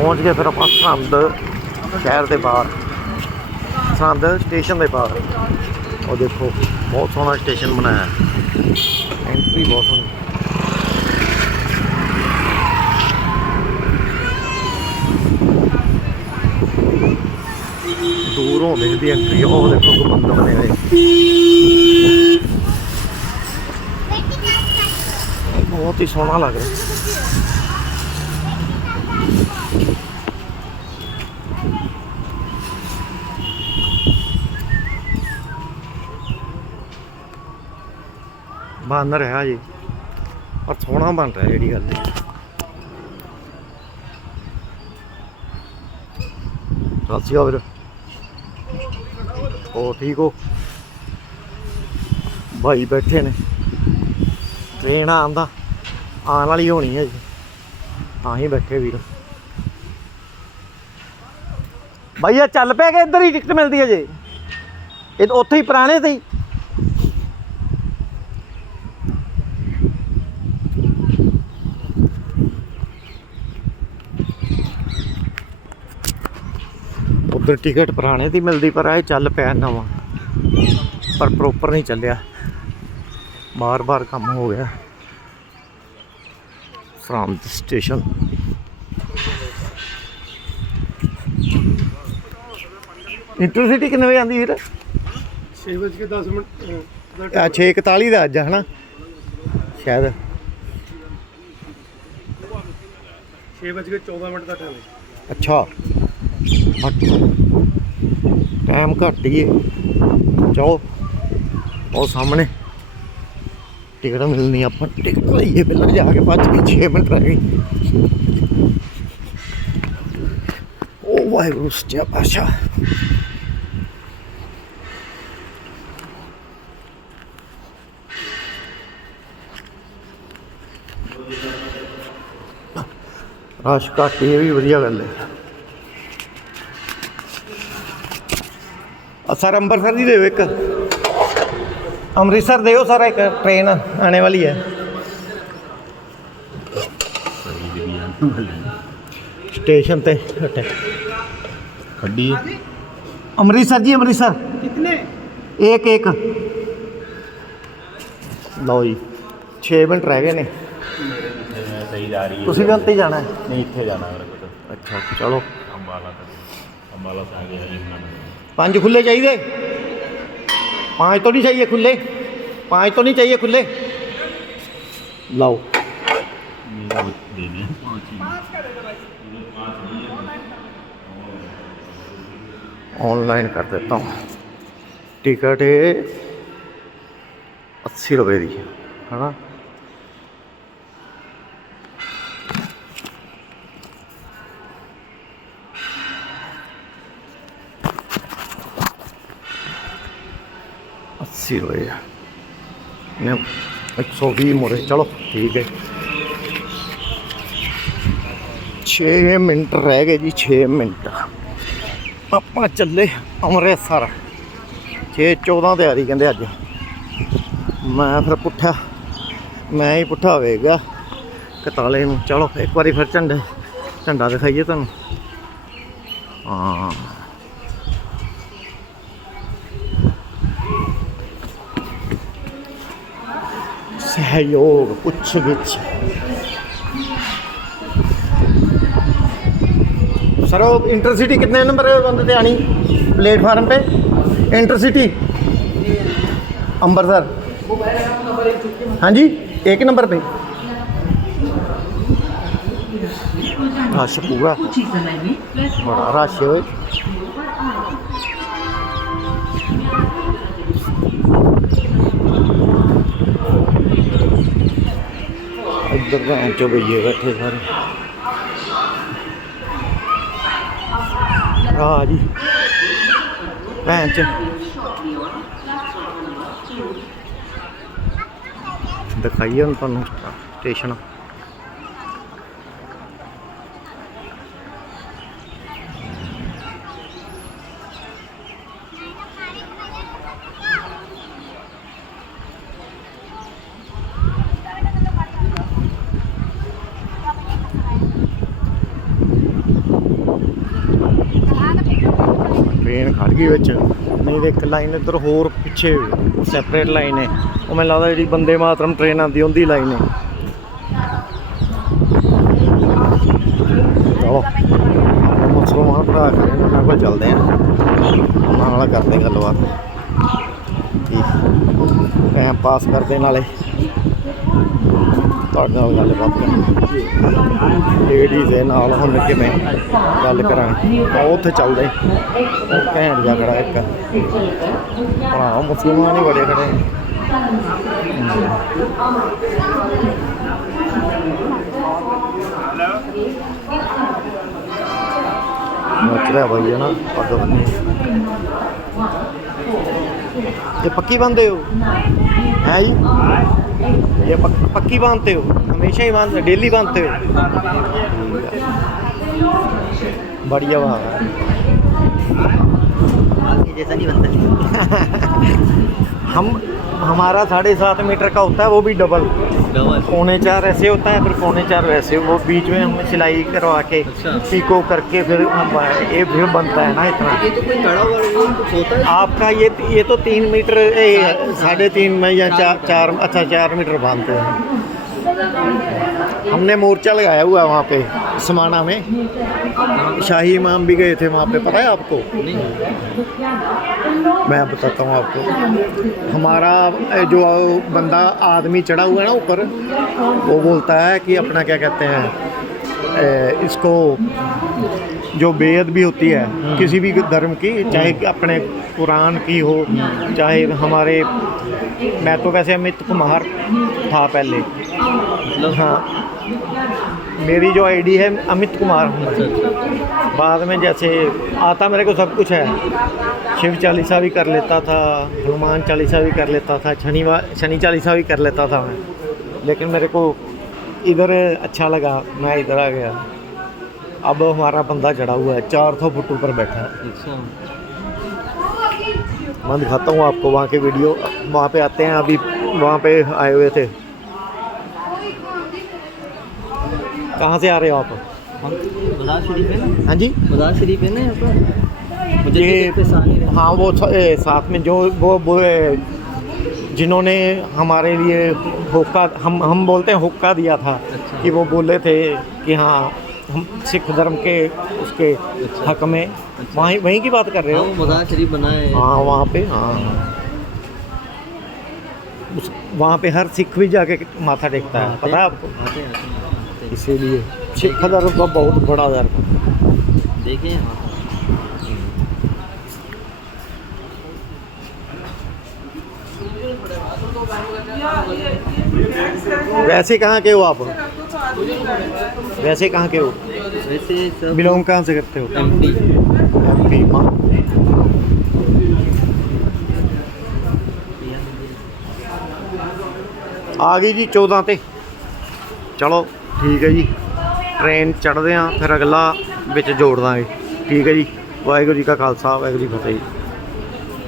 ਪਹੁੰਚ ਗਏ, ਫਿਰ ਆਪਾਂ ਸਰਹੰਦ ਸ਼ਹਿਰ ਦੇ ਬਾਹਰ। ਸਰਹੰਦ ਸਟੇਸ਼ਨ ਦੇ ਬਾਹਰ। ਉਹ ਦੇਖੋ, ਬਹੁਤ ਸੋਹਣਾ ਸਟੇਸ਼ਨ ਬਣਾਇਆ। ਹੈ ਐਂਟਰੀ ਬਹੁਤ ਸੋਹਣੀ। ਦੂਰੋਂ ਦਿਖਦੀ ਐਂਟਰੀ ਉਹ ਦੇਖੋ ਗੁੰਬਦ ਬਣੇ ਹੋਏ ਬਹੁਤ ਹੀ ਸੋਹਣਾ ਲੱਗ ਰਿਹਾ। ਬਣ ਰਿਹਾ ਜੀ। ਪਰ ਸੋਹਣਾ ਬਣ ਰਿਹਾ ਜਿਹੜੀ ਗੱਲ ਹੈ। ਸਤਿ ਵੀਰ। ਉਹ ਠੀਕ ਹੋ? ਭਾਈ ਬੈਠੇ ਨੇ। ਟ੍ਰੇਨ ਆਂਦਾ ਆਉਣ ਵਾਲੀ ਹੋਣੀ ਹੈ ਜੀ। ਤਾਂ ਹੀ ਬੈਠੇ ਵੀਰ। ਬਾਈ ਇਹ ਚੱਲ ਪਏ ਕਿ ਇੱਧਰ ਹੀ ਟਿਕਟ ਮਿਲਦੀ ਹੈ ਜੇ। ਇਹ ਤਾਂ ਉੱਥੇ ਹੀ ਪੁਰਾਣੇ ਤੇ ਹੀ ਉਧਰ ਟਿਕਟ ਪੁਰਾਣੇ ਦੀ ਮਿਲਦੀ, ਪਰ ਇਹ ਚੱਲ ਪਿਆ ਨਵਾਂ। ਪਰ ਪ੍ਰੋਪਰ ਨਹੀਂ ਚੱਲਿਆ। ਬਾਰ-ਬਾਰ ਕੰਮ ਹੋ ਗਿਆ। ਫਰਮ ਸਟੇਸ਼ਨ ਇੰਟਰਸਿਟੀ ਕਿੰਨੇ ਵਜੇ ਆਂਦੀ ਵੀਰ 6 ਵਜੇ ਕੇ 10 ਮਿੰਟ ਆ 6:41 ਦਾ ਅੱਜ ਹਨਾ? ਸ਼ਾਇਦ। 6 ਵਜੇ ਕੇ 14 ਮਿੰਟ ਦਾ ਟਾਈਮ ਹੈ। ਅੱਛਾ। ਟਾਈਮ ਘੱਟ ਹੀ ਹੈ। ਚਲੋ ਉਹ ਸਾਹਮਣੇ। ਟਿਕਟ ਮਿਲਣੀ ਆਪਾਂ। ਟਿਕਟ ਲਈਏ ਪਹਿਲਾਂ ਜਾ ਕੇ ਭੱਜ ਕੇ 6 ਮਿੰਟ ਰਹਿ ਗਏ। ਉਹ ਵਾਹਿਗੁਰੂ ਸੱਚਾ ਪਾਤਸ਼ਾਹ। ਰਸ਼ ਘੱਟ ਇਹ ਵੀ ਵਧੀਆ ਗੱਲ ਹੈ। ਆ ਸਰ ਅੰਮ੍ਰਿਤਸਰ ਦੀ ਦਿਓ ਇੱਕ। ਅੰਮ੍ਰਿਤਸਰ ਦਿਓ ਸਰ ਇੱਕ ਟ੍ਰੇਨ ਆਣੇ ਵਾਲੀ ਹੈ। ਸਟੇਸ਼ਨ ਤੇ ਹਟੇ। ਖੱਡੀ ਅੰਮ੍ਰਿਤਸਰ ਜੀ ਅੰਮ੍ਰਿਤਸਰ। ਕਿਤਨੇ? ਇੱਕ ਇੱਕ। ਲਓ ਜੀ। 6 ਮਿੰਟ ਰਹਿ ਗਏ ਨੇ। ਸਹੀ ਜਾ ਰਹੀ ਹੈ ਤੁਸੀਂ ਵੀ ਉੱਤੇ ਹੀ ਜਾਣਾ ਹੈ ਨਹੀਂ ਇੱਥੇ ਜਾਣਾ ਮੇਰੇ ਕੋਲ ਅੱਛਾ ਚਲੋ ਅੰਬਾਲਾ ਤੱਕ ਅੰਬਾਲਾ ਤੋਂ ਆਗੇ ਹੈ ਯਮਨਾ ਪੰਜ ਖੁੱਲੇ ਚਾਹੀਦੇ पाँच तो नहीं चाहिए खुले पाँच तो नहीं चाहिए खुले लाओ मेरा देने पाँच ही ऑनलाइन कर देता हूँ टिकट है अस्सी रुपए दी है ना 80 ਹੋਏ ਆ। ਨੇ 120 ਮੋਰੇ ਚਲੋ, ਠੀਕ ਹੈ। 6 ਮਿੰਟ ਰਹਿ ਗਏ ਜੀ 6 ਮਿੰਟ। ਆਪਾਂ ਚੱਲੇ ਅੰਮ੍ਰਿਤਸਰ। 6 14 ਤੇ ਆਰੀ ਕਹਿੰਦੇ ਅੱਜ। ਮੈਂ ਫਿਰ ਪੁੱਠਾ, ਮੈਂ ਹੀ ਪੁੱਠਾ ਹੋਵੇਗਾ ਕਤਾਲੇ ਨੂੰ। ਚਲੋ, ਇੱਕ ਵਾਰੀ ਫਿਰ ਝੰਡੇ, ਝੰਡਾ ਦਿਖਾਈਏ ਤੁਹਾਨੂੰ। ਹਾਂ। ਸਹਿਯੋਗ ਪੁੱਛ ਗਿੱਛ सर वो इंटरसिटी कितने नंबर पे बंद थे आनी प्लेटफार्म पे इंटरसिटी अम्बरसर हाँ जी एक नंबर पे रश पूरा बड़ा रश ਇੱਧਰ ਤਾਂ ਉੱਚੋ ਬਈਏ ਬੈਠੇ ਸਾਰੇ। ਆ ਜੀ। ਭੈਣ ਚ। ਦਿਖਾਈਏ ਹੁਣ ਤੁਹਾਨੂੰ। ਸਟੇਸ਼ਨ। ਖੜ ਗਈ ਵਿੱਚ। ਨਹੀਂ ਤੇ ਇੱਕ ਲਾਈਨ ਇੱਧਰ ਹੋਰ ਪਿੱਛੇ ਸੈਪਰੇਟ ਲਾਈਨ ਹੈ ਉਹ ਮੈਨੂੰ ਲੱਗਦਾ ਜਿਹੜੀ ਬੰਦੇ ਮਾਤਰਮ ਟ੍ਰੇਨ ਆਉਂਦੀ, ਉਹਦੀ ਲਾਈਨ ਹੈ ਚਲੋ। ਮੁਸਲਮਾਨ ਭਰਾ ਖੜੇ ਉਹਨਾਂ ਕੋਲ ਚੱਲਦੇ ਆ। ਉਹਨਾਂ ਨਾਲ ਕਰਦੇ ਗੱਲਬਾਤ। ਟਾਈਮ ਪਾਸ ਕਰਦੇ ਨਾਲੇ। लेडीज़ है गल करा तो उ चल दे भैन जा खड़ा एक भा मुसलमान ही बड़े खड़े भाई है ना पक्की बंदे हो जी? ये पक, पक्की बांधते हो? हमेशा ही बांधते डेली बांधते हो? बढ़िया बात है। जैसा नहीं बनता। हम हमारा साढ़े सात मीटर का होता है वो भी डबल। पौने चार ऐसे होता है फिर पौने चार वैसे वो बीच में हम सिलाई करवा के अच्छा। पीको करके फिर ये फिर बनता है ना इतना ये तो कोई कड़ा होता है आपका ये ये तो तीन मीटर साढ़े तीन में या चार चार अच्छा चार मीटर बांधते हैं हमने मोर्चा लगाया हुआ है वहाँ पे। समाना में? शाही इमाम भी गए थे वहाँ पे पता है आपको? मैं बताता हूँ आपको। हमारा जो बंदा आदमी चढ़ा हुआ है ना ऊपर वो बोलता है कि अपना क्या कहते हैं इसको जो बेद भी होती है किसी भी धर्म की चाहे अपने कुरान की हो चाहे हमारे मैं तो वैसे अमित कुमार था पहले। मतलब हाँ। मेरी जो आईडी है अमित कुमार हूँ अच्छा अच्छा। बाद में जैसे आता मेरे को सब कुछ है। शिव चालीसा भी कर लेता था हनुमान चालीसा भी कर लेता था शनिवार शनि चालीसा भी कर लेता था मैं। लेकिन मेरे को इधर अच्छा लगा मैं इधर आ गया। अब हमारा बंदा चढ़ा हुआ है चार सौ फुट ऊपर बैठा है। अच्छा। मैं दिखाता हूँ आपको वहाँ के वीडियो वहाँ पे आते हैं अभी वहाँ पे आए हुए थे। कहाँ से आ रहे हो आप? हम शरीफ है ना हाँ जी। मजार शरीफ है ना यहाँ पर मुझे ये रहे हाँ वो ए, साथ में जो वो वो जिन्होंने हमारे लिए हुक्का हम हम बोलते हैं हुक्का दिया था अच्छा। कि वो बोले थे कि हाँ हम सिख धर्म के उसके अच्छा। हक में अच्छा। वहीं वहीं की बात कर रहे हाँ? हो मजार शरीफ बना है। वहाँ पे हाँ। उस वहाँ पे हर सिख भी जाके माथा टेकता है। पता हैं, आपको? इसीलिए छः हज़ार रुपये बहुत बड़ा यार। देखें यहाँ वैसे कहाँ के हो आप? वैसे कहाँ के हो? वैसे बिलोंग कहाँ से करते हो? एम पी एम हाँ। आ गई जी चौदह ते। चलो। ਠੀਕ ਹੈ ਜੀ। ਟ੍ਰੇਨ ਚੜ੍ਹਦੇ ਆ ਫਿਰ ਅਗਲਾ ਵਿੱਚ ਜੋੜ ਦਾਂਗੇ। ਠੀਕ ਹੈ ਜੀ। ਵਾਹਿਗੁਰੂ ਜੀ ਕਾ ਖਾਲਸਾ, ਵਾਹਿਗੁਰੂ ਜੀ ਫਤਿਹ।